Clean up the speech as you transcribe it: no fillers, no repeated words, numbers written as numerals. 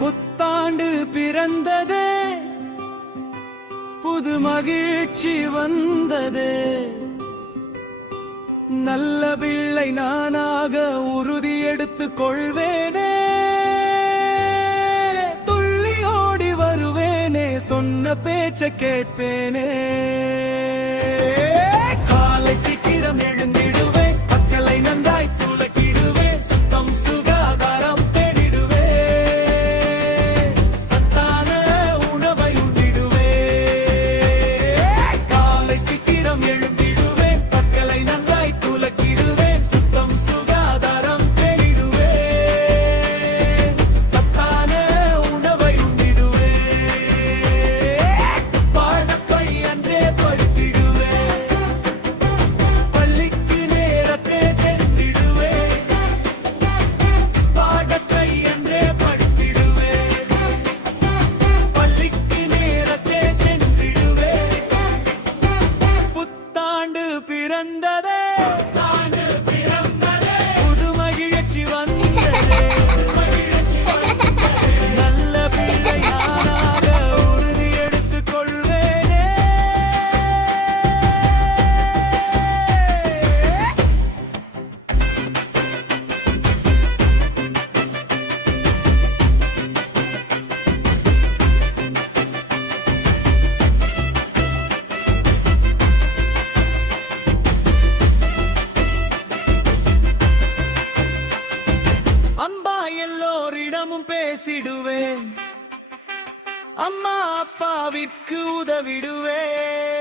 புத்தாண்டு பிறந்ததே, புது மகிழ்ச்சி வந்ததே. நல்ல பிள்ளை நானாக உறுதி எடுத்துக் கொள்வேனே. துள்ளி ஓடி வருவேனே, சொன்ன பேச்ச கேட்பேனே. காலை சீக்கிரம் எழுந்திடுவேன், மக்களை நன்றாய் துலக்கிடுவேன், சுத்தம் சுகாதாரம் தேடிடுவேன், சத்தான உணவை உண்டிடுவேன். காலை சீக்கிரம் எழுந்திடுவேன், மக்களை நன்றாய் துலக்கிடுவேன், சுத்தம் சுகாதாரம் தேடிடுவேன், சத்தான உணவை உண்டிடுவேன். பாடப்பை அன்றே படுத்திடுவேன், பள்ளிக்கு நேரத்தே சென்றிடுவேன். பாடத்தை அன்றே படுத்திடுவேன், பள்ளிக்கு நேரத்தே சென்றிடுவேன். புத்தாண்டு பிறந்ததே, புது மகிழ்ச்சி வந்ததே. நல்ல பிள்ளை நானாக உறுதி எடுத்துக் கொள்வேனே. அன்பா எல்லோரிடமும் பேசிடுவேன், அம்மா அப்பாவிற்கு உதவிடுவேன்.